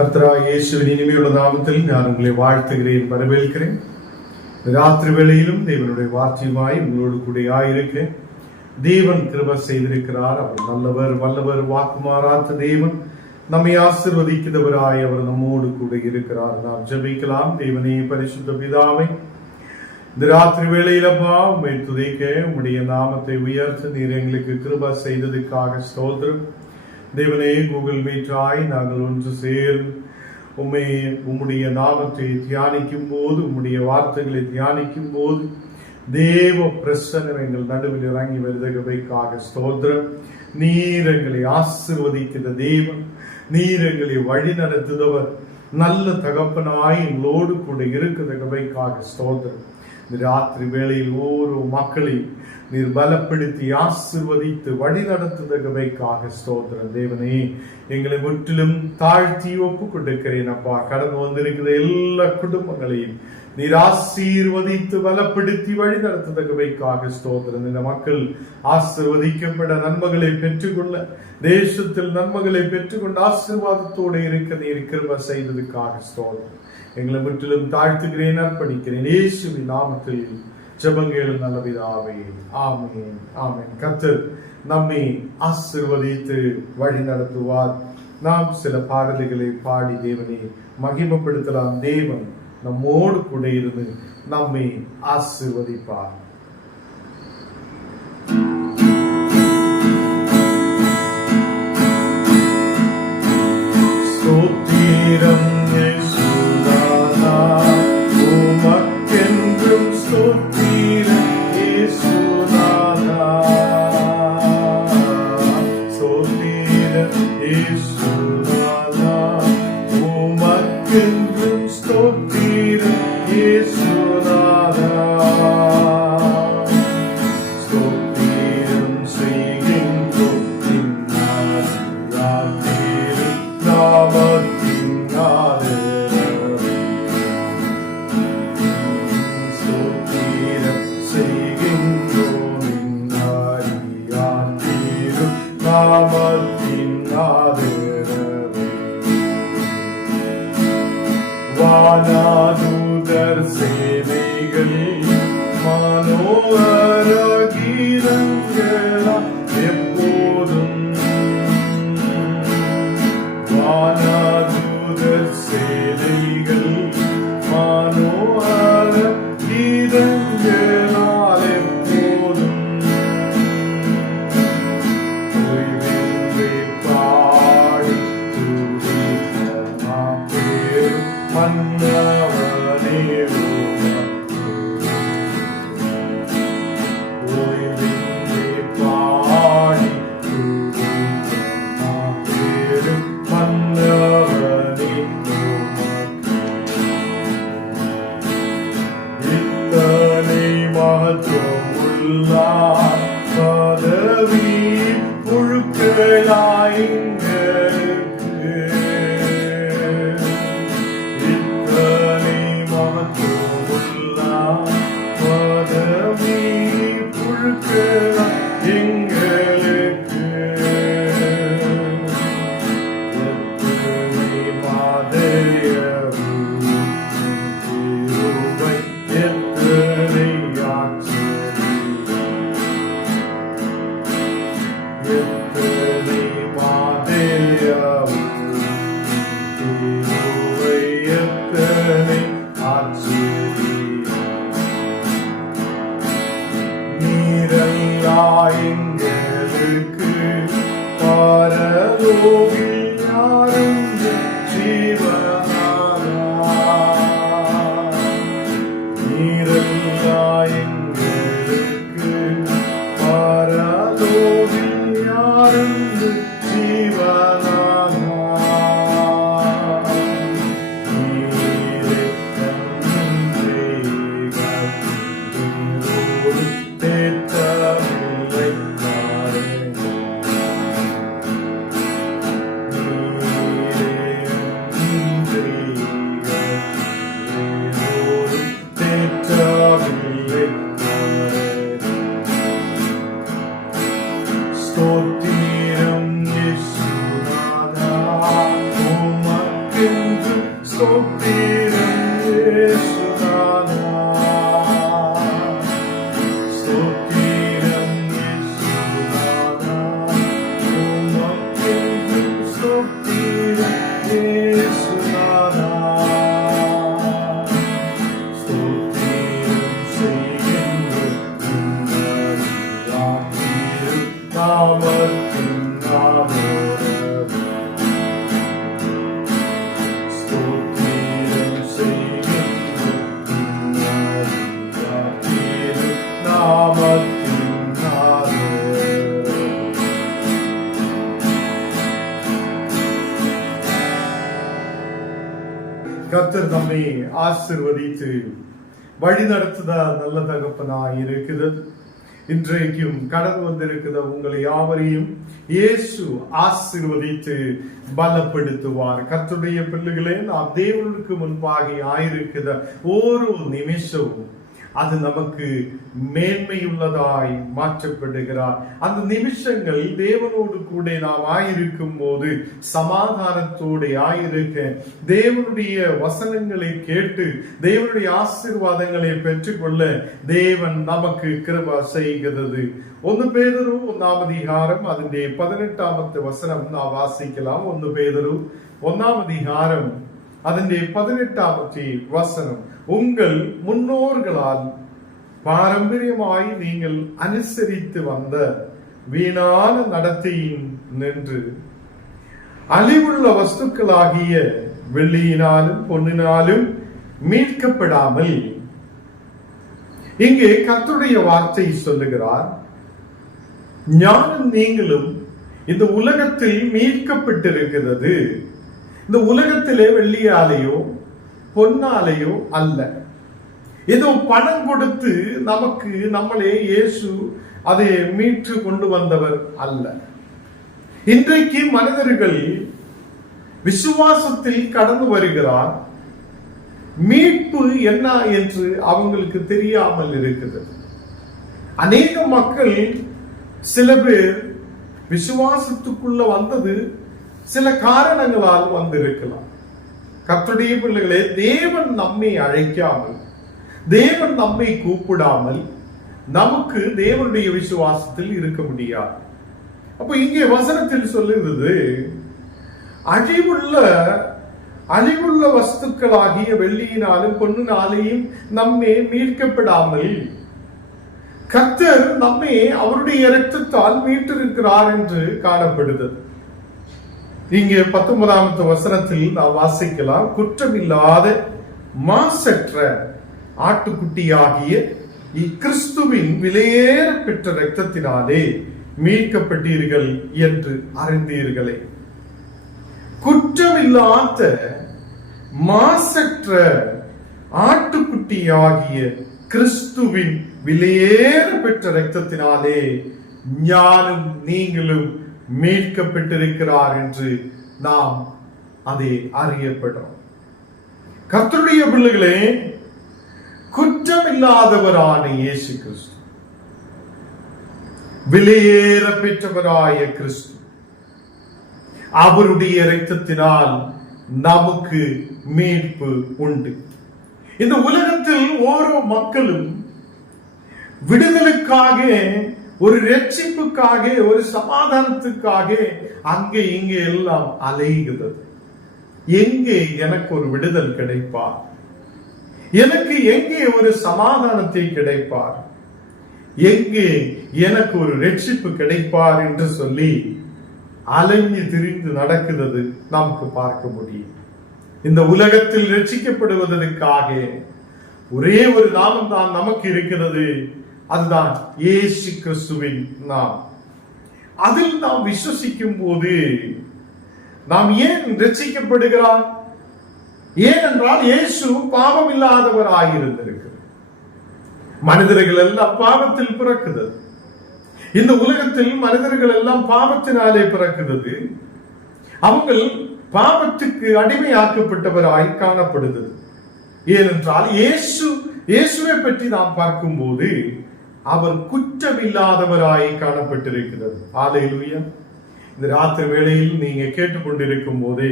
கர்த்தராகிய இயேசுவின் இனிமையுள்ள நாமத்தில் நான் உங்களை வாழ்த்துகிறேன், வரவேற்கிறேன். ராத்திரி வேளையிலும் தேவனுடைய வார்த்தையுமாய் உங்களோடு கூட ஆயிருக்க தேவன் கிருபை செய்திருக்கிறார். அவர் நல்லவர், வல்லவர், வாக்குமாறாத்த தேவன், நம்மை ஆசீர்வதிக்கிறவராய் அவர் நம்மோடு கூட இருக்கிறார். நாம் ஜெபிக்கலாம். தேவனே, பரிசுத்த பிதாவே, இந்த ராத்திரி வேளையிலப்பா உம்மை துதிக்க, உம்முடைய நாமத்தை உயர்த்த நீர் எங்களுக்கு கிருபை செய்ததுக்காக ஸ்தோத்திரம். தேவனே, கூகுள் மீட்டாய் நாங்கள் ஒன்று சேர்ந்து உம்முடைய நாமத்தை தியானிக்கும் போது, உம்முடைய வார்த்தைகளை தியானிக்கும் போது தேவ பிரசன்னம் எங்கள் நடுவில் இறங்கி வருதவைக்காக ஸ்தோத்திரம். நீர் எங்களை ஆசீர்வதிக்கிற தேவன், நீர் எங்களை வழி நடத்துதவர், நல்ல தகப்பனாய் எங்களோடு கூட இருக்கிறவைக்காக ஸ்தோத்திரம். இந்த ராத்திரி வேளையில் ஒவ்வொரு மக்களையும் நீர் பலப்படுத்தி ஆசீர்வதித்து வழி நடத்துதவைக்காக ஸ்தோத்திரம். தேவனே, எங்களை முற்றிலும் தாழ்த்தி ஒப்பு கொடுக்கிறேன் அப்பா. கடந்து வந்திருக்கிற எல்லா குடும்பங்களையும் நீர் ஆசீர்வதித்து பலப்படுத்தி வழி நடத்துதவைக்காக ஸ்தோத்திரம். இந்த மக்கள் ஆசீர்வதிக்கப்பட நன்மைகளை பெற்றுக்கொள்ள, தேசத்தில் நன்மைகளை பெற்றுக்கொண்டு ஆசீர்வாதத்தோடு இருக்க நீர் கிருபை செய்ததுக்காக ஸ்தோத்திரம். எங்களை முற்றிலும் தாழ்த்துகிறேன், அர்ப்பணிக்கிறேன். இயேசுவின் நாமத்தில் ஜெபங்கள் நல்ல பிதாவே, ஆமென், ஆமென். கர்த்தர் நம்மை ஆசீர்வதித்து வழி நடத்துவார். நாம் சில பாடல்களை பாடி தேவனை மகிமைப்படுத்தலாம். தேவன் நம்மோடு கூட இருந்து நம்மை ஆசீர்வதிப்பார். ஸ்தோத்திரம் இயேசுநாதா, உமக்கென்றும் ஸ்தோத்திரம் இயேசுநாதா. ஸ்தோத்திரம் இயேசுநாதா, உமக்கென்றும் ஸ்தோத்திரம் இயேசுநாதா. ஸ்தோத்திரம் செய்கின்றோம் வானாதூதர் சேனைகள் மனோகர கீதங்களா எப்போதும். வானாதூதர் சேனைகள் மனோகர கீதங்களால் எப்போதும் பாடி மன்னவனே பாடி மன்னவனே இத்தனை மகத்துவம் உள்ளார் பதவி புழுக்களாயிங்க எங்களுக்கு பரலோகில் யாரும் ஜீவனாரா. நீரல்லா எங்களுக்கு பரலோகில் யாரும் ஜீவனாரா. நீரே தன்றே கத்தோடு தேற்றவில்லை நீரே நமக்கென்றும் ஸ்தோத்திரம் இயேசுநாதா. ஸ்தோத்திரம் இயேசுநாதா, உமக்கென்றும் ஸ்தோத்திரம் இயேசுநாதா. ஸ்தோத்திரம் செய்கின்ற உன்னத ராத்திரி நாமத்தின் ஆதரவு. ஸ்தோத்திரம் செய்கின்ற உன்னத ராத்திரி நாமத்தின் ஆதரவு. கர்த்தர் நம்மை ஆசீர்வதித்து வழி நடத்துதா நல்ல தகப்பனாய் இருக்கிறது. இன்றைக்கும் கடந்து வந்திருக்கிற உங்களை யாவரையும் இயேசு ஆசீர்வதித்து பலப்படுத்துவார். கர்த்தருடைய பிள்ளைகளே, நாம் தேவனுக்கு முன்பாக ஆயிருக்கிற ஒரு நிமிஷமும் அது நமக்கு மேன்மையுள்ளதாய் மாற்றப்படுகிறார். அந்த நிமிஷங்கள் தேவனோடு கூட நாம் ஆயிருக்கும் போது சமாதானத்தோடு ஆயிருக்க, தேவனுடைய வசனங்களை கேட்டு தேவனுடைய ஆசீர்வாதங்களை பெற்றுக்கொள்ள தேவன் நமக்கு கிருபை செய்கிறது. 1 பேதுரு 1 அதிகாரம் அதிலே 18 வசனம் நாம் வாசிக்கலாம். 1 பேதுரு 1 அதிகாரம் அதிலே 18 வசனம். உங்கள் முன்னோர்களால் பாரம்பரியமாய் நீங்கள் அனுசரித்து வந்த வீணான நடத்தையின் நின்று அழிவுள்ள வஸ்துக்களாகிய வெள்ளியினாலும் பொன்னினாலும் மீட்கப்படாமல், இங்கே கர்த்தருடைய வார்த்தை சொல்லுகிறார், ஞானம் நீங்களும் இந்த உலகத்தில் மீட்கப்பட்டிருக்கிறது. இந்த உலகத்திலே வெள்ளியாலேயோ பொன்னாலேயோ அல்ல. ஏதோ பணம் கொடுத்து நமக்கு நம்மளே இயேசு அதை மீட்டு கொண்டு வந்தவர் அல்ல. இன்றைக்கு மனிதர்கள் விசுவாசத்தில் கடந்து வருகிறார். மீட்பு என்ன என்று அவங்களுக்கு தெரியாமல் இருக்குது. அநேக மக்கள், சில பேர் விசுவாசத்துக்குள்ள வந்தது சில காரணங்களால் வந்திருக்கலாம். கர்த்தருடைய பிள்ளைகளே, தேவன் நம்மை அழைக்காமல், தேவன் நம்மை கூப்பிடாமல் நமக்கு தேவனுடைய விசுவாசத்தில் இருக்க முடியாது. அப்ப இங்கே வசனத்தில் சொல்லுகிறது, அழிவுள்ள வஸ்துக்களாகிய வெள்ளியினாலும் பொன்னினாலையும் நம்மை மீட்கப்படாமல் கர்த்தர் நம்மை அவருடைய இரத்தத்தால் மீட்டிருக்கிறார் என்று காணப்படுகிறது. இங்கே 19 வசனத்தில் நாம் வாசிக்கலாம், குற்றமில்லாத மாசற்ற ஆட்டுக்குட்டியாகிய கிறிஸ்துவின் விலையேற பெற்ற இரத்தத்தினாலே மீட்கப்பட்டீர்கள் என்று அறிந்தீர்களே. குற்றமில்லாத மாசற்ற ஆட்டுக்குட்டியாகிய கிறிஸ்துவின் விலையேற பெற்ற இரத்தத்தினாலே ஞானும் நீங்களும் மீட்கப்பட்டிருக்கிறார் என்று நாம் அதை அறியப்படுறோம். கர்த்தருடைய பிள்ளைகளே, குற்றமில்லாதவரான இயேசு கிறிஸ்து, விலையேற பெற்றவராய கிறிஸ்து, அவருடைய இரத்தத்தினால் நமக்கு மீட்பு உண்டு. இந்த உலகத்தில் ஓரோ மக்களும் விடுதலுக்காக, ஒரு ரட்சிப்புக்காக, ஒரு சமாதானத்துக்காக அங்கே இங்கே எல்லாம் அலைகிறது. எங்கே எனக்கு ஒரு விடுதல் கிடைப்பார், எனக்கு எங்கே ஒரு சமாதானத்தை கிடைப்பார், எங்கே எனக்கு ஒரு ரட்சிப்பு கிடைப்பார் என்று சொல்லி அலைஞ்சு திரிந்து நடக்கிறது நமக்கு பார்க்க முடியும். இந்த உலகத்தில் ரட்சிக்கப்படுவதற்காக ஒரே ஒரு நாமம் தான் நமக்கு இருக்கிறது, அதுதான் இயேசு கிறிஸ்துவின் நாமம். அதில் நாம் விசுவசிக்கும் போது நாம் ஏன் ரட்சிக்கப்படுகிறார்? ஏனென்றால் இயேசு பாவம் இல்லாதவராயிருந்திருக்கிறார். மனிதர்கள் எல்லாம் பாவத்தில் பிறக்குது. இந்த உலகத்தில் மனிதர்கள் எல்லாம் பாவத்தினாலே பிறக்கிறது. அவங்கள் பாவத்துக்கு அடிமையாக்கப்பட்டவராய் காணப்படுகிறது. ஏனென்றால் இயேசுவை பற்றி நாம் பார்க்கும் போது அவர் குற்றமில்லாதவராய் காணப்பட்டிருக்கிறது. அல்லேலூயா. இந்த ராத்திரி வேளையில் நீங்க கேட்டுக்கொண்டிருக்கும் போதே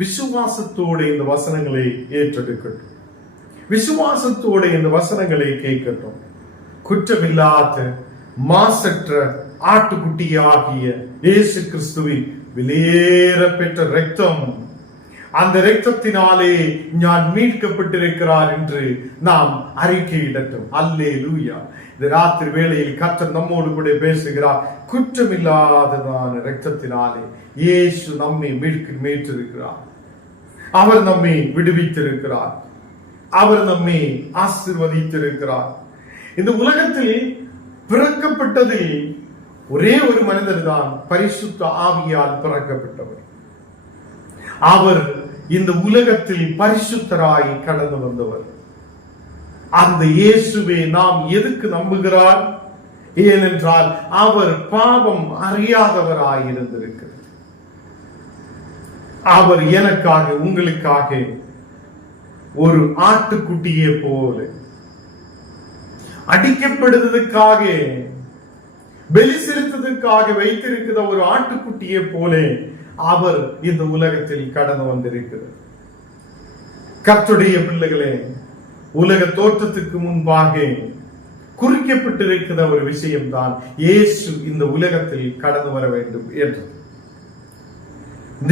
விசுவாசத்தோடு இந்த வசனங்களை ஏற்றெடுக்கட்டும், விசுவாசத்தோடு இந்த வசனங்களை கேட்கட்டும். குற்றமில்லாத மாசற்ற ஆட்டுக்குட்டியாகிய இயேசு கிறிஸ்துவின் விலையேற பெற்ற இரத்தம், அந்த இரத்தத்தினாலே நான் மீட்கப்பட்டிருக்கிறார் என்று நாம் அறிக்கையிடட்டும். அல்லேலூயா. இந்த ராத்திரி வேளையில் கர்த்தர் நம்மோடு கூட பேசுகிறார். குற்றமில்லாததான இரத்தத்தினாலே இயேசு நம்மை மீட்டிருக்கிறார். அவர் நம்மை விடுவித்திருக்கிறார். அவர் நம்மை ஆசீர்வதித்திருக்கிறார். இந்த உலகத்தில் பிறக்கப்பட்டதில் ஒரே ஒரு மனிதர் தான் பரிசுத்த ஆவியால் பிறக்கப்பட்டவர். அவர் இந்த உலகத்தில் பரிசுத்தராய் கடந்து வந்தவர். அந்த இயேசுவை நாம் எதுக்கு நம்புகிறார்? ஏனென்றால் அவர் பாவம் அறியாதவராய் இருந்திருக்கிறார். அவர் எனக்காக உங்களுக்காக ஒரு ஆட்டுக்குட்டியை போல அடிக்கப்படுவதற்காக பலி செலுத்துவதற்காக வைத்திருக்கிற ஒரு ஆட்டுக்குட்டியை போல அவர் இந்த உலகத்தில் கடந்து வந்திருக்கிறார். கர்த்தருடைய பிள்ளைகளே, உலக தோற்றத்துக்கு முன்பாக குறிக்கப்பட்டிருக்கிற ஒரு விஷயம்தான் இயேசு இந்த உலகத்தில் கடந்து வர வேண்டும் என்று.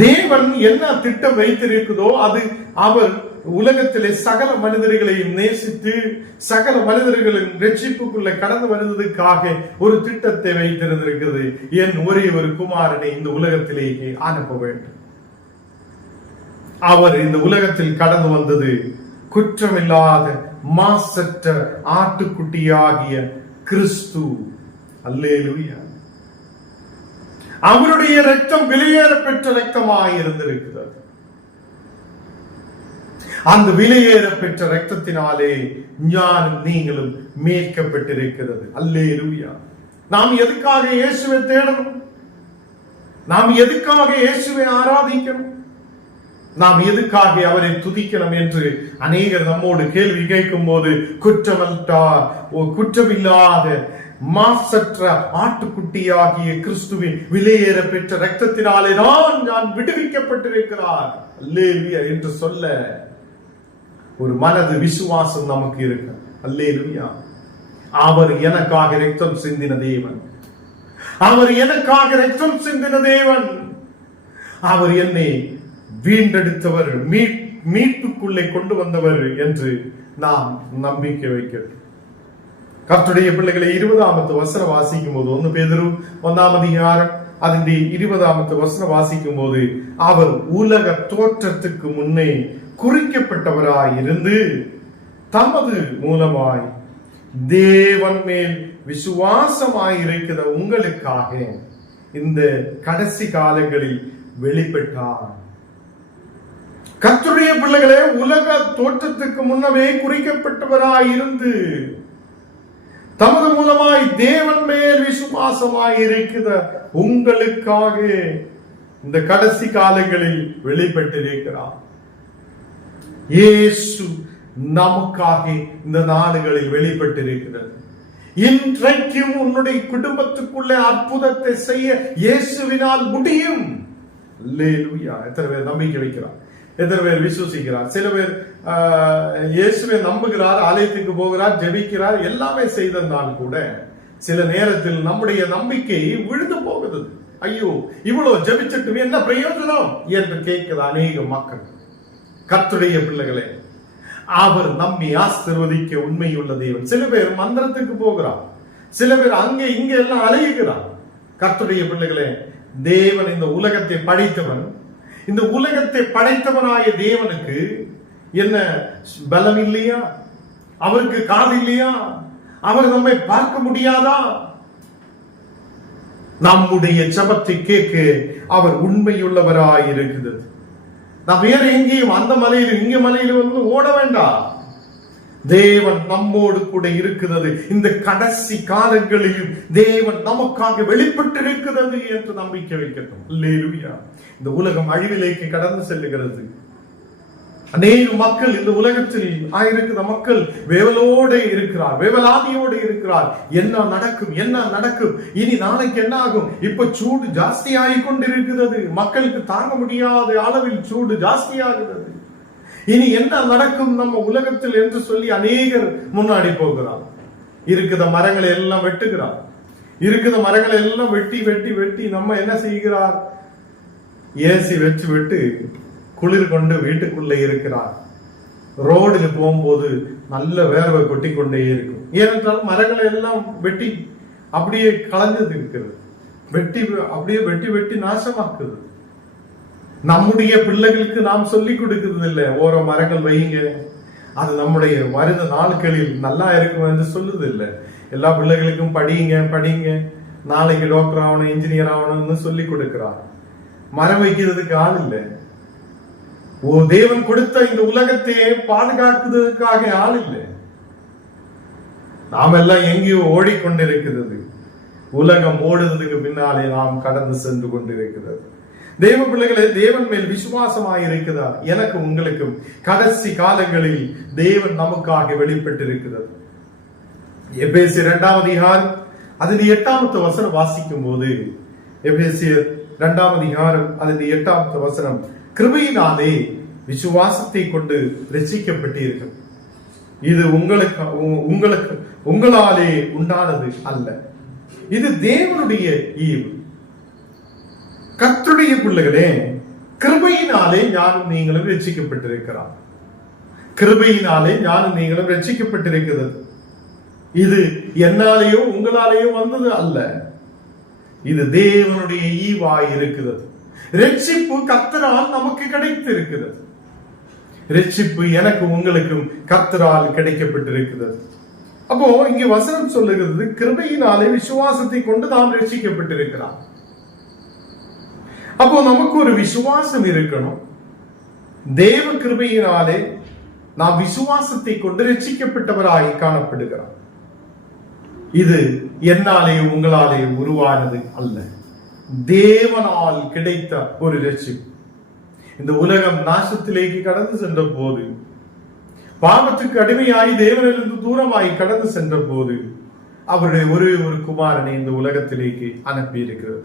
தேவன் என்ன திட்டம் வைத்திருக்கிறதோ அது அவர் உலகத்திலே சகல மனிதர்களையும் நேசித்து சகல மனிதர்களின் ரட்சிப்புக்குள்ள கடந்து வருவதற்காக ஒரு திட்டத்தை வைத்திருந்திருக்கிறது. என் ஒரே ஒரு குமாரனை இந்த உலகத்திலேயே அனுப்ப வேண்டும். அவர் இந்த உலகத்தில் கடந்து வந்தது குற்றமில்லாத மாசற்ற ஆட்டுக்குட்டியாகிய கிறிஸ்து. அல்லேலூயா. அவருடைய இரத்தம் விலையேற பெற்ற இரத்தமாய் இருந்திருக்கிறது. அந்த விலையேற பெற்ற இரத்தத்தினாலே ஞானம் நீங்களும் மீட்கப்பட்டிருக்கிறது. அல்லேலூயா. நாம் எதுக்காக இயேசுவை தேடணும்? நாம் எதுக்காக இயேசுவை ஆராதிக்கணும்? நாம் எதுக்காக அவரை துதிக்கணும் என்று அநேகர் நம்மோடு கேள்வி கேட்கும் போது குற்றமில்லாத மாசற்ற ஆட்டுக்குட்டியாகிய கிறிஸ்துவின் விலையேற பெற்ற இரத்தத்தினாலே நான் விடுவிக்கப்பட்டிருக்கிறார் அல்லேலூயா என்று சொல்ல ஒரு மனது விசுவாசம் நமக்கு இருக்கு. அல்லேலூயா. அவர் எனக்காக இரத்தம் சிந்தின தேவன். அவர் எனக்காக இரத்தம் சிந்தின தேவன். அவர் என்னை வீண்டெடுத்தவர், மீட்புக்குள்ளே கொண்டு வந்தவர் என்று நாம் நம்பிக்கை வைக்கிறோம். கர்த்தருடைய பிள்ளைகளை 20ஆம் வசனம் வாசிக்கும் போது 1 பேதுரு 1ஆம் அதிகாரம் அதிന്റെ 20ஆம் வசனம் வாசிக்கும் போது அவர் உலக தோற்றத்துக்கு முன்னே குறிக்கப்பட்டவராய் இருந்து தமது மூலமாய் தேவன் மேல் விசுவாசமாய் இருக்கிற உங்களுக்காக இந்த கடைசி காலங்களில் வெளிப்பட்டார். கர்த்தருடைய பிள்ளைகளே, உலக தோற்றத்துக்கு முன்னவே குறிக்கப்பட்டவராய் இருந்து தமது மூலமாய் தேவன் மேல் விசுவாசமாய் இருக்கிற உங்களுக்காக இந்த கடைசி காலங்களில் வெளிப்பட்டிருக்கிறார். இயேசு நமக்காக இந்த நாடுகளில் வெளிப்பட்டிருக்கிறது. இன்றைக்கும் உன்னுடைய குடும்பத்துக்குள்ளே அற்புதத்தை செய்ய இயேசுவினால் முடியும். அல்லேலூயா. எத்தனை பேர் நம்பிக்கை வைக்கிறார்? எத்தனை பேர் விசுவசிக்கிறார்? சில பேர் இயேசுவை நம்புகிறார், ஆலயத்துக்கு போகிறார், ஜெபிக்கிறார், எல்லாமே செய்ததால் கூட சில நேரத்தில் நம்முடைய நம்பிக்கை விழுந்து போகுது. ஐயோ, இவ்வளவு ஜெபிச்சிட்டு என்ன பிரயோஜனம் என்று கேட்கிற அநேக மக்கள். கர்த்தருடைய பிள்ளைகளே, அவர் நம்மை ஆசீர்வதிக்க உண்மையுள்ள தேவன். சில பேர் மந்திரத்துக்கு போகிறார், சில பேர் அங்கே இங்கே எல்லாம் அலைகிறார். கர்த்தருடைய பிள்ளைகளே, தேவன் இந்த உலகத்தை படைத்தவன். இந்த உலகத்தை படைத்தவனாய தேவனுக்கு என்ன பலம் இல்லையா? அவருக்கு காது இல்லையா? அவர் நம்மை பார்க்க முடியாதா? நம்முடைய ஜெபத்தை கேட்க அவர் உண்மையுள்ளவராய் இருக்கிறது. நாம் வேற எங்கேயும் அந்த மலையில் இங்க மலையில வந்து ஓட வேண்டாம். தேவன் நம்மோடு கூட இருக்கிறது. இந்த கடைசி காலங்களிலும் தேவன் நமக்காக வெளிப்பட்டிருக்கிறது என்று நம்பிக்கை வைக்கட்டும். அல்லேலூயா. இந்த உலகம் அழிவிலேக்கு கடந்து செல்லுகிறது. அநேக மக்கள் இந்த உலகத்தில் ஆயிருக்கிற மக்கள் வேவலோட இருக்கிறார், வேவலாதியோடு இருக்கிறார். என்ன நடக்கும், என்ன நடக்கும், இனி நாளைக்கு என்ன ஆகும்? இப்ப சூடு ஜாஸ்தி ஆகிக் கொண்டிருக்கிறது. மக்களுக்கு தாங்க முடியாத அளவில் சூடு ஜாஸ்தி ஆகிறது. இனி என்ன நடக்கும் நம்ம உலகத்தில் என்று சொல்லி அநேகர் முன்னாடி போகிறார். இருக்கிற மரங்களை எல்லாம் வெட்டுகிறார். இருக்கிற மரங்களை எல்லாம் வெட்டி வெட்டி வெட்டி நம்ம என்ன செய்கிறார்? ஏசி வச்சு விட்டு குளிர் கொண்டு வீட்டுக்குள்ளே இருக்கிறார். ரோடுக்கு போகும்போது நல்ல வேர்வை கொட்டி கொண்டே இருக்கும். ஏனென்றால் மரங்களை எல்லாம் வெட்டி அப்படியே கலந்தது இருக்கிறது. வெட்டி அப்படியே வெட்டி வெட்டி நாசமாக்குது. நம்முடைய பிள்ளைகளுக்கு நாம் சொல்லி கொடுக்கிறது இல்லை, ஓரோ மரங்கள் வைங்க, அது நம்முடைய வருத நாட்களில் நல்லா இருக்கும் என்று சொல்லுது இல்லை. எல்லா பிள்ளைகளுக்கும் படிங்க படிங்க, நாளைக்கு டாக்டர் ஆகணும், இன்ஜினியர் ஆகணும்னு சொல்லி கொடுக்கிறார். மரம் வைக்கிறதுக்கு ஆள் இல்லை. தேவன் கொடுத்த இந்த உலகத்தையே பாதுகாக்கிறதுக்காக ஆள் இல்லை. நாம் எல்லாம் எங்கேயோ ஓடிக்கொண்டிருக்கிறது. உலகம் ஓடுறதுக்கு பின்னாலே நாம் கடந்து சென்று கொண்டிருக்கிறது. தேவ பிள்ளைகளே, தேவன் மேல் விசுவாசமாய் இருக்கிறார். எனக்கு உங்களுக்கும் கடைசி காலங்களில் தேவன் நமக்காக வெளிப்பட்டிருக்கிறது. எபேசியர் 2 அதிகாரம் அதில் 8வது வசனம் வாசிக்கும் போது, எபேசியர் 2 அதிகாரம் அதில் 8வது வசனம், கிருபையினாலே விசுவாசத்தை கொண்டு ரட்சிக்கப்பட்டீர்கள். இது உங்களாலே உண்டானது அல்ல, இது தேவனுடைய ஈவு. கர்த்தருடைய பிள்ளைகளே, கிருபையினாலே ஞானும் நீங்களும் ரட்சிக்கப்பட்டிருக்கிறார். கிருபையினாலே ஞானும் நீங்களும் ரட்சிக்கப்பட்டிருக்கிறது. இது என்னாலேயோ உங்களாலேயோ வந்தது அல்ல, இது தேவனுடைய ஈவாய் இருக்கிறது. ரட்சிப்பு கர்த்தரால் நமக்கு கிடைத்திருக்கிறது. ரட்சிப்பு எனக்கு உங்களுக்கும் கர்த்தரால் கிடைக்கப்பட்டிருக்கிறது. அப்போ இங்கே வசனம் சொல்லுகிறது, கிருபையினாலே விசுவாசத்தை கொண்டு நாம் ரட்சிக்கப்பட்டிருக்கிறார். அப்போ நமக்கு ஒரு விசுவாசம் இருக்கணும். தேவ கிருபையினாலே நாம் விசுவாசத்தை கொண்டு ரட்சிக்கப்பட்டவராய் காணப்படுகிறார். இது என்னாலே உங்களாலே உருவானது அல்ல, தேவனால் கிடைத்த ஒரு ரட்சிப்பு. இந்த உலகம் நாசத்திலேக்கு கடந்து சென்ற போது, பாவத்துக்கு அடிமையாய் தேவனிலிருந்து தூரமாய் கடந்து சென்ற போது, அவருடைய ஒரே ஒரு குமாரனை இந்த உலகத்திலேக்கு அனுப்பி இருக்கிறது.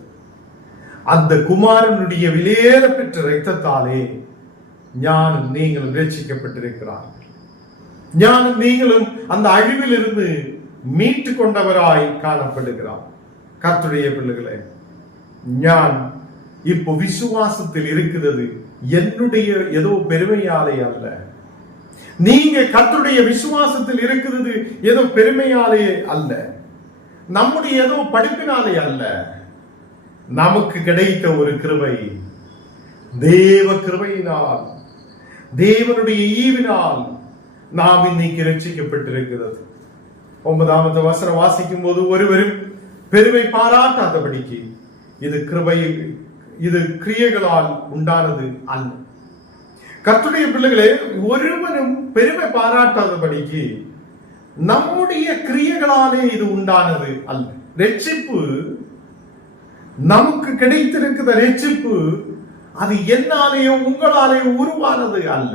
அந்த குமாரனுடைய விலையேற பெற்ற இரத்தத்தாலே ஞானும் நீங்களும் ரட்சிக்கப்பட்டிருக்கிறார். ஞானும் நீங்களும் அந்த அழிவில் இருந்து மீட்டு கொண்டவராய் காணப்படுகிறார். கர்த்தருடைய பிள்ளைகளே, ஞான் இப்போ விசுவாசத்தில் இருக்கிறது என்னுடைய ஏதோ பெருமையாலே அல்ல. நீங்க கர்த்தருடைய விசுவாசத்தில் இருக்கிறது ஏதோ பெருமையாலே அல்ல, நம்முடைய ஏதோ படிப்பினாலே அல்ல. நமக்கு கிடைத்த ஒரு கிருபை, தேவ கிருபையினால், தேவனுடைய ஈவினால் நாம் இன்னைக்கு ரட்சிக்கப்பட்டிருக்கிறது. 9வது வசனம் வாசிக்கும் போது, ஒருவரும் பெருமை பாராட்டாதபடிக்கு இது கிருபை, இது கிரியைகளால் உண்டானது அல்ல. கர்த்தருடைய பிள்ளைகளே, ஒருவரும் பெருமை பாராட்டாதபடிக்கு நம்முடைய கிரியைகளாலே இது உண்டானது அல்ல. ரட்சிப்பு நமக்கு கிடைத்திருக்கிற ரட்சிப்பு அது என்னாலேயோ உங்களாலேயோ உருவானது அல்ல,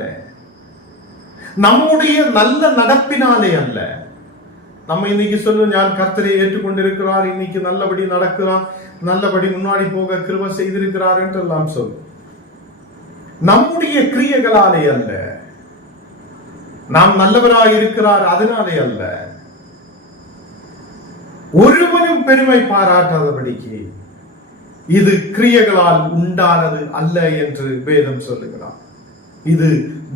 நம்முடைய நல்ல நடப்பினாலே அல்ல. நம்ம இன்னைக்கு சொல்லும், நான் கர்த்தரை ஏற்றுக்கொண்டிருக்கிறார், இன்னைக்கு நல்லபடி நடக்கிறார், நல்லபடி முன்னாடி போக கிருபை செய்திருக்கிறார் என்றெல்லாம் சொல்லும். நம்முடைய கிரியைகளாலே அல்ல, நாம் நல்லவராய் இருக்கிறார் அதனாலே அல்ல. ஒருவனும் பெருமை பாராட்டாதபடிக்கு இது கிரியைகளால் உண்டானது அல்ல என்று வேதம் சொல்லுகிறார். இது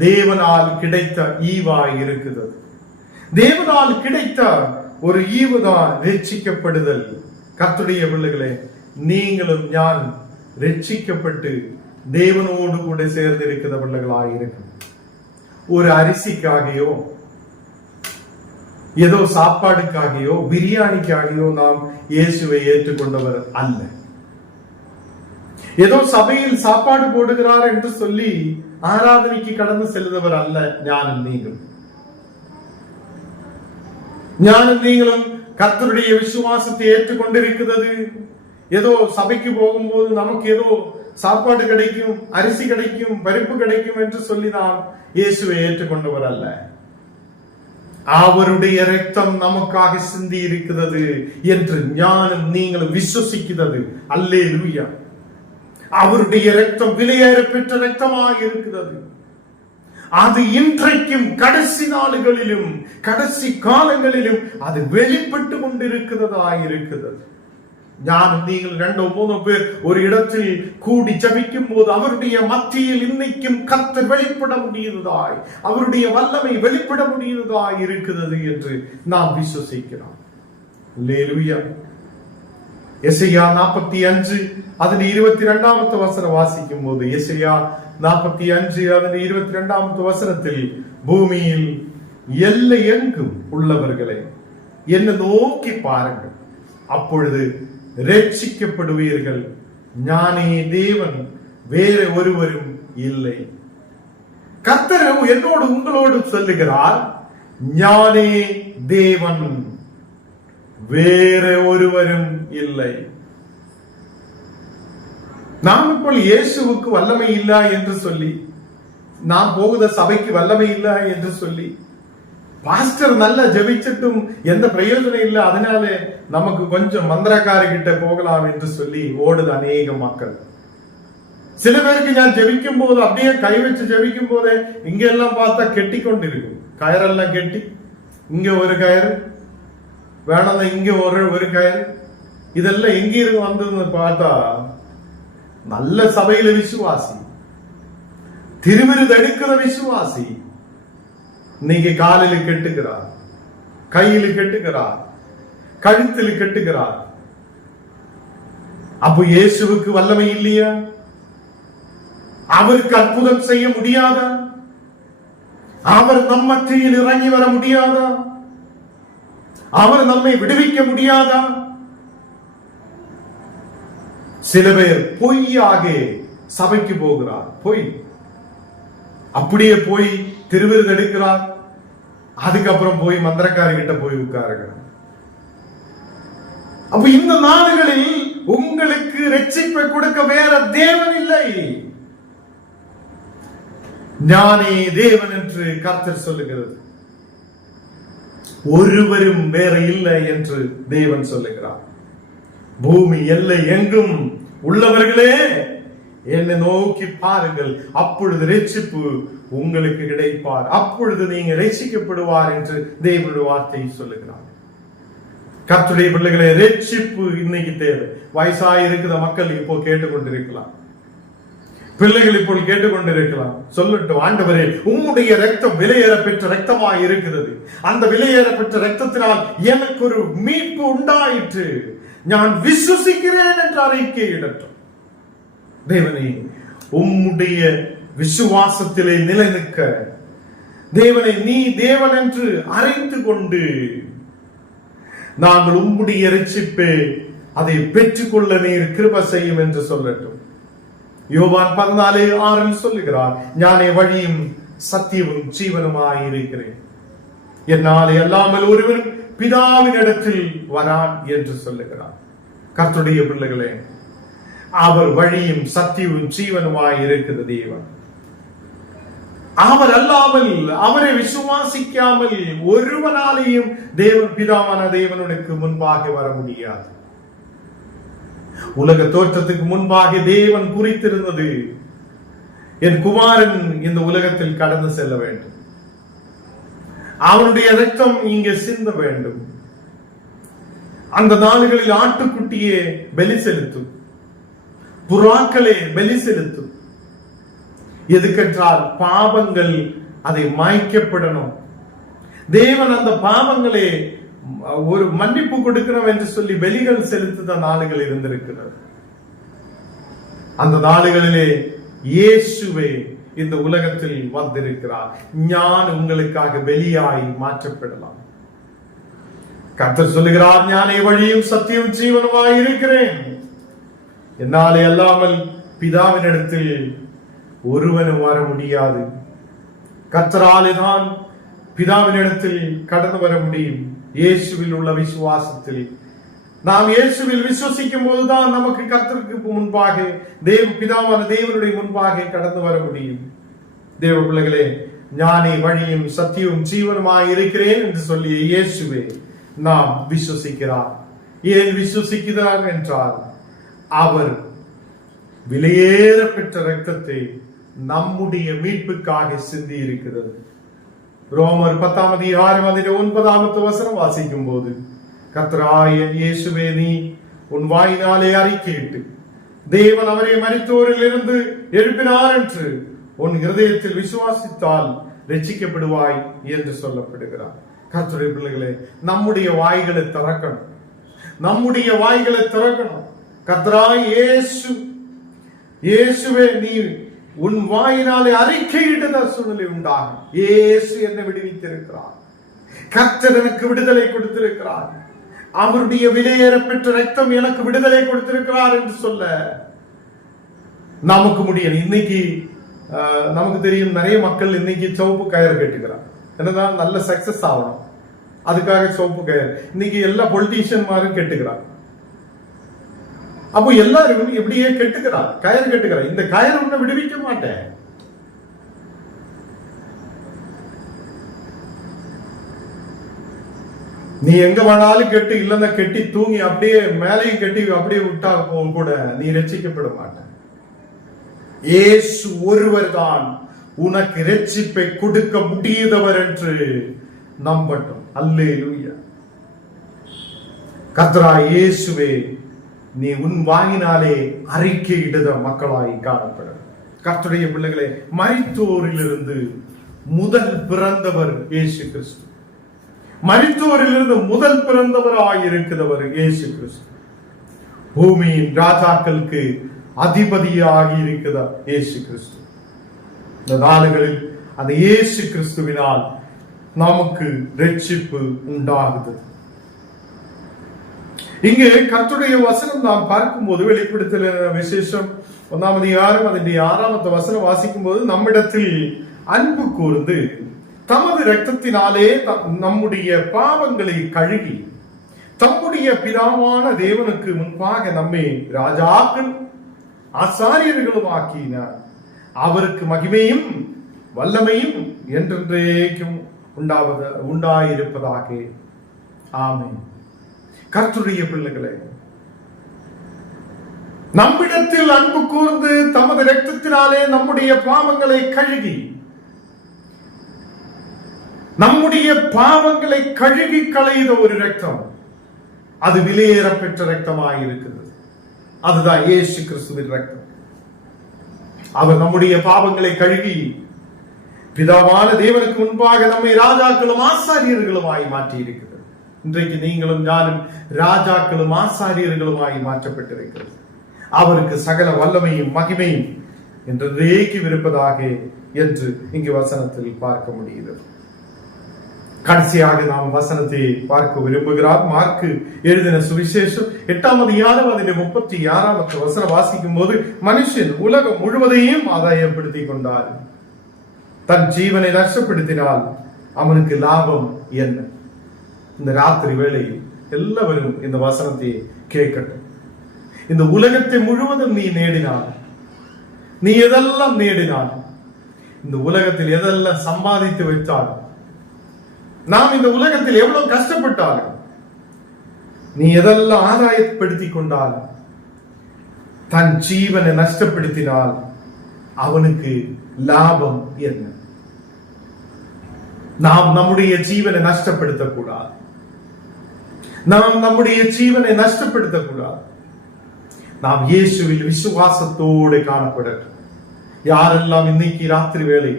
தேவனால் கிடைத்த ஈவாய் இருக்கிறது. தேவனால் கிடைத்த ஒரு ஈவுதான் ரட்சிக்கப்படுதல். கர்த்தருடைய பிள்ளைகளே, நீங்களும் நான் ரட்சிக்கப்பட்டு தேவனோடு கூட சேர்ந்து இருக்கிற பிள்ளைகளாக இருக்கும். ஒரு அரிசிக்காகையோ ஏதோ சாப்பாடுக்காகையோ பிரியாணிக்காகையோ நாம் இயேசுவை ஏற்றுக்கொண்டவர் அல்ல. ஏதோ சபையில் சாப்பாடு போடுகிறார் என்று சொல்லி ஆராதனைக்கு கடந்து செல்லுதவர் அல்ல ஞானம் நீங்களும். ஞானம் நீங்களும் கர்த்தருடைய விசுவாசத்தை ஏற்றுக்கொண்டிருக்கிறது. ஏதோ சபைக்கு போகும்போது நமக்கு ஏதோ சாப்பாடு கிடைக்கும், அரிசி கிடைக்கும், பருப்பு கிடைக்கும் என்று சொல்லி நாம் இயேசுவை ஏற்றுக்கொண்டவர் அல்ல. அவருடைய இரத்தம் நமக்காக சிந்தி இருக்கிறது என்று ஞானம் நீங்களும் விசுவசிக்கிறது. அல்லேலூயா. அவருடைய இரத்தம் விலையேற பெற்ற இரத்தமாக இருக்கிறது. அது இன்றைக்கும் கடைசி நாளுகளிலும் கடைசி காலங்களிலும் அது வெளிப்பட்டு கொண்டிருக்கிறதா இருக்கிறது. நீங்கள் 2-3 பேர் ஒரு இடத்தில் கூடி ஜபிக்கும் போது அவருடைய மத்தியில் இன்னைக்கும் கர்த்தர் வெளிப்பட முடியுதாய், அவருடைய வல்லமை வெளிப்பட முடியுதாய் இருக்கிறது என்று நாம் விசுவசிக்கிறோம். அல்லேலூயா. எசையா 45 அதில் 22வது வசனம் வாசிக்கும் போது, எசையா 45 அதில் 22வது வசனத்தில், பூமியில் எல்லை எங்கும் உள்ளவர்களே என்னை நோக்கி பாருங்கள், அப்பொழுது ரட்சிக்கப்படுவீர்கள். ஞானே தேவன், வேற ஒருவரும் இல்லை. கர்த்தர் என்னோடு உங்களோடு சொல்லுகிறார், ஞானே தேவன், வேற ஒருவரும் இல்லை. நாம் இப்போ இயேசுவுக்கு வல்லமை இல்லை என்று சொல்லி, நாம் போகுத சபைக்கு வல்லமை இல்லை என்று சொல்லி, பாஸ்டர் நல்லா ஜெபிச்சிட்டும் எந்த பிரயோஜனம் இல்லை, அதனால நமக்கு கொஞ்சம் மந்திரக்காரி கிட்ட போகலாம் என்று சொல்லி ஓடுது அநேக மக்கள். சில பேருக்கு நான் ஜெபிக்கும் போது அப்படியே கை வச்சு ஜெபிக்கும் போதே இங்க எல்லாம் பார்த்தா கெட்டி கொண்டிருக்கும், கயரெல்லாம் கெட்டி, இங்க ஒரு கயிறு வேணாம், இங்க ஒரு கயிறு, இதெல்லாம் எங்க இருக்கு வந்ததுன்னு பார்த்தா நல்ல சபையில விசுவாசி, திருவிருது எடுக்கிற விசுவாசி நீங்க காலில் கெட்டுகிறார், கையில் கெட்டுகிறார், கழுத்தில் கெட்டுகிறார். அப்போ இயேசுவுக்கு வல்லமை இல்லையா? அவருக்கு அற்புதம் செய்ய முடியாதா? அவர் நம் மத்தியில் இறங்கி வர முடியாதா? அவர் நம்மை விடுவிக்க முடியாதா? சில பேர் பொய்யாக சபைக்கு போகிறார், பொய், அப்படியே போய் திருவிருது எடுக்கிறார், அதுக்கப்புறம் போய் மந்திரக்காரி கிட்ட போய் உட்காருகிறார். அப்ப இந்த நாடுகளில் உங்களுக்கு ரட்சிப்பை கொடுக்க வேற தேவன் இல்லை, ஞானே தேவன் என்று கர்த்தர் சொல்லுகிறது. ஒருவரும் வேற இல்லை என்று தேவன் சொல்லுகிறார். பூமி எல்லை எங்கும் உள்ளவர்களே என்னை நோக்கி பாருங்கள், அப்பொழுது ரட்சிப்பு உங்களுக்கு கிடைப்பார், அப்பொழுது நீங்க ரட்சிக்கப்படுவார் என்று தேவனுடைய வார்த்தையை சொல்லுகிறார். கர்த்தருடைய பிள்ளைகளே, ரட்சிப்பு இன்னைக்கு தேவை. வயசாய் இருக்கிற மக்கள் இப்போ கேட்டுக்கொண்டிருக்கலாம், பிள்ளைகள் இப்போ கேட்டுக்கொண்டிருக்கலாம். சொல்லட்டும், ஆண்டவரே உம்முடைய ரத்தம் விலையேற பெற்ற ரத்தமாய் இருக்கிறது, அந்த விலையேற பெற்ற ரத்தத்தினால் எனக்கு ஒரு மீட்பு உண்டாயிற்று, நான் விசுவசிக்கிறேன் என்று அறிக்கையிடட்டும். தேவனே, உம்முடைய விசுவாசத்திலே நிலைநிற்க, தேவனை நீ தேவன் என்று அறிந்து கொண்டு நாங்கள் உம்முடைய ரட்சிப்பை அதை பெற்றுக்கொள்ள நீர் கிருபை செய்யும் என்று சொல்லட்டும். யோவான் 14:6 சொல்லுகிறார், ஞானே வழியும் சத்தியமும் ஜீவனுமாய் இருக்கிறேன், என்னாலே அல்லாமல் ஒருவரும் பிதாவின் இடத்தில் வரான் என்று சொல்லுகிறார். கர்த்தருடைய பிள்ளைகளே, அவர் வழியும் சத்தியமும் ஜீவனுமாய் இருக்கிற தேவன். அவர் அல்லாமல், அவரை விசுவாசிக்காமல் ஒருவனாலேயும் தேவன் பிதாவான தேவனுக்கு முன்பாக வர முடியாது. உலக தோற்றத்துக்கு முன்பாக தேவன் குறித்திருந்தது, என் குமாரன் இந்த உலகத்தில் கடந்து செல்ல வேண்டும், அவனுடைய இரத்தம் இங்கே சிந்த வேண்டும். அந்த நாடுகளில் ஆட்டுக்குட்டியே பலி செலுத்தும், புறாக்களே பலி செலுத்தும். எதுக்கென்றால் பாவங்கள் அதை மாய்க்கப்படணும். தேவன் அந்த பாவங்களே ஒரு மன்னிப்பு கொடுக்கணும் என்று சொல்லி பலிகள் செலுத்துத நாடுகள் இருந்திருக்கிறது. அந்த நாடுகளிலே இயேசுவே இந்த உலகத்தில் வந்திருக்கிறார். ஞான் உங்களுக்காக பலியாய் மாற்றப்படலாம். கர்த்தர் சொல்லுகிறார், ஞானே வழியும் சத்தியம் ஜீவனுமாய் இருக்கிறேன், என்னாலே அல்லாமல் பிதாவினிடத்தில் ஒருவனும் வர முடியாது. கர்த்தராலே தான் பிதாவினிடத்தில் கடந்து வர முடியும். இயேசுவில் உள்ள விசுவாசத்தில் நாம் இயேசுவில் விசுவசிக்கும் போதுதான் நமக்கு கர்த்தருக்கு முன்பாக பிதாவான தேவனுடைய முன்பாக கடந்து வர முடியும். தேவ பிள்ளைகளே, ஞானே வழியும் சத்தியமும் ஜீவனுமாய் இருக்கிறேன் என்று சொல்லிய இயேசுவே நாம் விசுவசிக்கிறார். ஏன் விசுவசிக்கிறார் என்றால், அவர் விலையேற பெற்ற இரத்தத்தை நம்முடைய மீட்புக்காக சிந்தி இருக்கிறது. ரோமர் 10:6 வாசிக்கும் போது, கர்த்தராகிய இயேசுவே, நீ உன் வாயினாலே அறிக்கையிட்டு தேவன் அவரை மரித்தோரில் இருந்து எழுப்பினார் என்று உன் இருதயத்தில் விசுவாசித்தால் ரட்சிக்கப்படுவாய் என்று சொல்லப்படுகிறார். கர்த்தருடைய பிள்ளைகளே, நம்முடைய வாய்களை திறக்கணும், நம்முடைய வாய்களை திறக்கணும். கர்த்தராகிய இயேசுவே, நீ உன் வாயினாலே அறிக்கையிடுத சூழ்நிலை உண்டாகும். இயேசு என்னை விடுவித்திருக்கிறார், கர்த்தர் எனக்கு விடுதலை கொடுத்திருக்கிறார், அவருடைய விலையேற பெற்ற ரத்தம் எனக்கு விடுதலை கொடுத்திருக்கிறார் என்று சொல்ல நமக்கு முடியும். இன்னைக்கு நமக்கு தெரியும், நிறைய மக்கள் இன்னைக்கு சிவப்பு கயிறு கட்டுக்கிறார். என்னதான் நல்ல சக்சஸ் ஆகணும், அதுக்காக சிவப்பு கயிறு. இன்னைக்கு எல்லா பொலிட்டீஷியன் மாதிரியும் கெட்டுக்கிறார். அப்போ எல்லாரும் எப்படியே கெட்டுக்கிறார், கயிறு கட்டுக்கிறார். இந்த கயிறு ஒண்ணு விடுவிக்க மாட்டேன். நீ எங்க வேணாலும் கெட்டு, இல்லன்னா கெட்டி தூங்கி அப்படியே மேலையும் கட்டி அப்படியே விட்டா கூட நீ ரட்சிக்கப்பட மாட்ட. இயேசு ஒருவர் தான் உனக்கு ரட்சிப்பை கொடுக்க முடியாதவர் என்று நம்பட்டும். அல்லேலூயா. கர்த்தராகிய இயேசுவே, நீ உன் வாயினாலே அறிக்கையிடுத மக்களாய் காணப்பட. கர்த்தருடைய பிள்ளைகளே, மரித்தோரிலிருந்து முதல் பிறந்தவர் இயேசு கிறிஸ்து. மரித்தோரிலிருந்து முதல் பிறந்தவராய் இருக்கிறவர் இயேசு கிறிஸ்து. பூமியின் ராஜாக்களுக்கு அதிபதியாகி இருக்கிறார் இயேசு கிறிஸ்து. இந்த நாடுகளில் அந்த இயேசு கிறிஸ்துவினால் நமக்கு ரட்சிப்பு உண்டாகுது. இங்கே கர்த்தருடைய வசனம் நாம் பார்க்கும் போது, வெளிப்படுத்தல் விசேஷம் 1:6 வாசிக்கும் போது, நம்மிடத்தில் அன்பு கூர்ந்து தமது இரத்தத்தினாலே நம்முடைய பாவங்களை கழுகி தம்முடைய பிதாவான தேவனுக்கு முன்பாக நம்மை ராஜாக்கள் ஆசாரியர்களும் ஆக்கினார். அவருக்கு மகிமையும் வல்லமையும் என்றென்றைக்கும் உண்டாயிருப்பதாக. ஆமென். கர்த்தருடைய பிள்ளைகளே, நம்மிடத்தில் அன்பு கூர்ந்து தமது இரத்தத்தினாலே நம்முடைய பாவங்களை கழுகி, நம்முடைய பாவங்களை கழுகி களைந்த ஒரு இரத்தம், அது விலையேற பெற்ற இரத்தமாக இருக்கிறது. அதுதான் இயேசு கிறிஸ்துவின் இரத்தம். அவர் நம்முடைய பாவங்களை கழுகி பிதாவான தேவனுக்கு முன்பாக நம்மை ராஜாக்களும் ஆசாரியர்களுமாய் மாற்றி இருக்கிறது. இன்றைக்கு நீங்களும் யாரும் ராஜாக்களும் ஆசாரியர்களுமாய் மாற்றப்பட்டிருக்கிறது. அவருக்கு சகல வல்லமையும் மகிமையும் என்றைக்கு இருப்பதாக என்று இங்கு வசனத்தில் பார்க்க முடிகிறது. கடைசியாக நாம் வசனத்தை பார்க்க விரும்புகிறார். மார்க்கு எழுதின சுவிசேஷம் 8:36 வாசிக்கும் போது, மனுஷன் உலகம் முழுவதையும் ஆதாயப்படுத்திக் கொண்டார், தன் ஜீவனை நஷ்டப்படுத்தினால் அவனுக்கு லாபம் என்ன? இந்த ராத்திரி வேளையில் எல்லாரும் இந்த வசனத்தை கேட்கட்டும். இந்த உலகத்தை முழுவதும் நீ நேடினால், நீ எதெல்லாம் நேடினால், இந்த உலகத்தில் எதெல்லாம் சம்பாதித்து வைத்தாலும், நாம் இந்த உலகத்தில் எவ்வளவு கஷ்டப்பட்டாலும், நீ எதெல்லாம் ஆதாயப்படுத்திக் கொண்டாலும், தன் ஜீவனை நஷ்டப்படுத்தினால் அவனுக்கு லாபம் என்ன? நாம் நம்முடைய ஜீவனை நஷ்டப்படுத்தக்கூடாது. நாம் நம்முடைய ஜீவனை நஷ்டப்படுத்தக்கூடாது. நாம் இயேசுவில் விசுவாசத்தோடு காணப்படட்டும். யாரெல்லாம் இன்னைக்கு ராத்திரி வேளை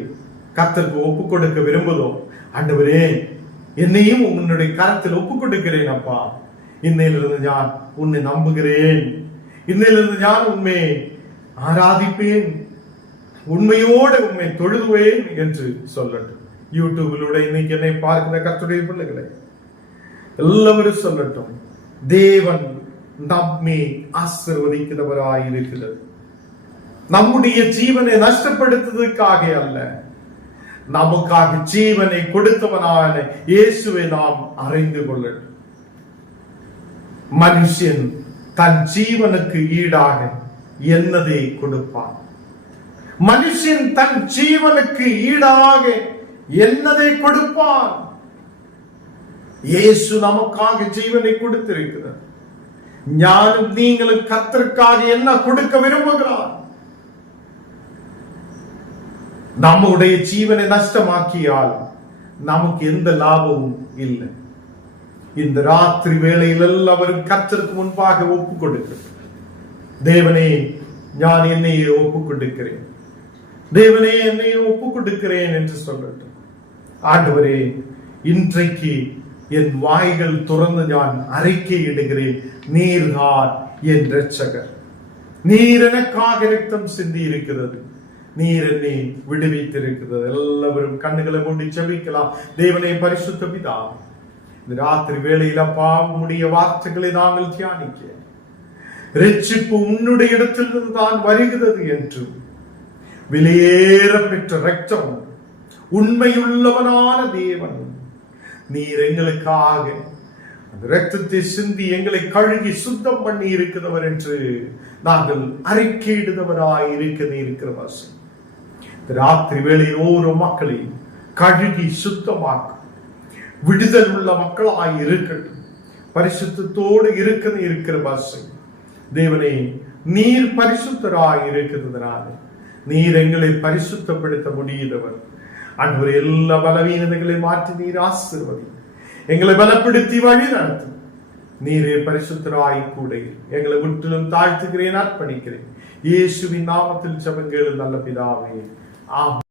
கர்த்தருக்கு ஒப்புக் கொடுக்க விரும்புதோ, ஆண்டவரே, என்னையும் உன்னுடைய கரத்தில் ஒப்புக் கொடுக்கிறேன் அப்பா, இன்னையிலிருந்து நான் உன்னை நம்புகிறேன், இன்னையிலிருந்து நான் உண்மை ஆராதிப்பேன், உண்மையோடு உண்மை தொழுதுவேன் என்று சொல்லட்டும். யூடியூபிலூட இன்னைக்கு என்னை பார்க்கிற கர்த்தருடைய பிள்ளைகளை எல்லாரும் சொல்லட்டும், தேவன் நம்மை ஆசீர்வதிக்கிறவராயிருக்கிறது. நம்முடைய ஜீவனை நஷ்டப்படுத்துவதற்காக அல்ல, நமக்காக ஜீவனை கொடுத்தவனான இயேசுவை நாம் அறிந்து கொள்ளட்டும். மனுஷன் தன் ஜீவனுக்கு ஈடாக என்னதை கொடுப்பான்? மனுஷன் தன் ஜீவனுக்கு ஈடாக என்னதை கொடுப்பான்? இயேசு நமக்காக ஜீவனை கொடுத்திருக்கிறார். ஞானம் நீங்களும் கர்த்தருக்காக என்ன கொடுக்க விரும்புகிறார்? நம்முடைய ஜீவனை நஷ்டமாக்கியால் நமக்கு எந்த லாபமும் இல்லை. இந்த ராத்திரி வேளையில் எல்லாவரும் கர்த்தருக்கு முன்பாக ஒப்புக் கொடுக்கிறேன். தேவனே, நான் என்னையே ஒப்புக் கொடுக்கிறேன், தேவனே என்னையே ஒப்புக் கொடுக்கிறேன் என்று சொல்லட்டும். ஆண்டவரே, இன்றைக்கு என் வாய்கள் துறந்து நான் அறிக்கை இடுகிறேன், நீர்தான் என் இரட்சகர், நீர் எனக்காக இரத்தம் சிந்தி இருக்கிறது, நீர் என்னை விடுவித்திருக்கிறது. எல்லாவரும் கண்ணுகளை மூடி ஜெபிக்கலாம். தேவனே, பரிசுத்த பிதாவே, இந்த ராத்திரி வேளையில் அப்பா உம்முடைய வார்த்தைகளை நாங்கள் தியானிக்க, இரட்சிப்பு உன்னுடைய இடத்திலிருந்து தான் வருகிறது என்றும், விலையேற பெற்ற இரத்தம், உண்மையுள்ளவனான தேவன், நீர் எங்களுக்காக அந்த இரத்தத்தை சிந்தி எங்களை கழுகி சுத்தம் பண்ணி இருக்கிறவர் என்று நாங்கள் அறிக்கையிடுதவராய் இருக்கிற வாசி. ராத்திரி வேளையில் ஒவ்வொரு மக்களையும் கழுகி சுத்தமாக்கும் விடுதல் உள்ள மக்களாய் இருக்கட்டும், பரிசுத்தத்தோடு இருக்கிற வாசி. தேவனே, நீர் பரிசுத்தராய் இருக்கிறதுனால நீர் எங்களை பரிசுத்தப்படுத்த முடியுதவர். அன்று எல்லா பலவீனங்களை மாற்றி நீர் ஆசீர்வதி, எங்களை பலப்படுத்தி வழி நடத்தும். நீரே பரிசுத்தராய் கூட எங்களை முற்றிலும் தாழ்த்துகிறேன், அர்ப்பணிக்கிறேன். இயேசுவின் நாமத்தில் ஜெபங்கள் நல்ல பிதாவே, ஆமென்.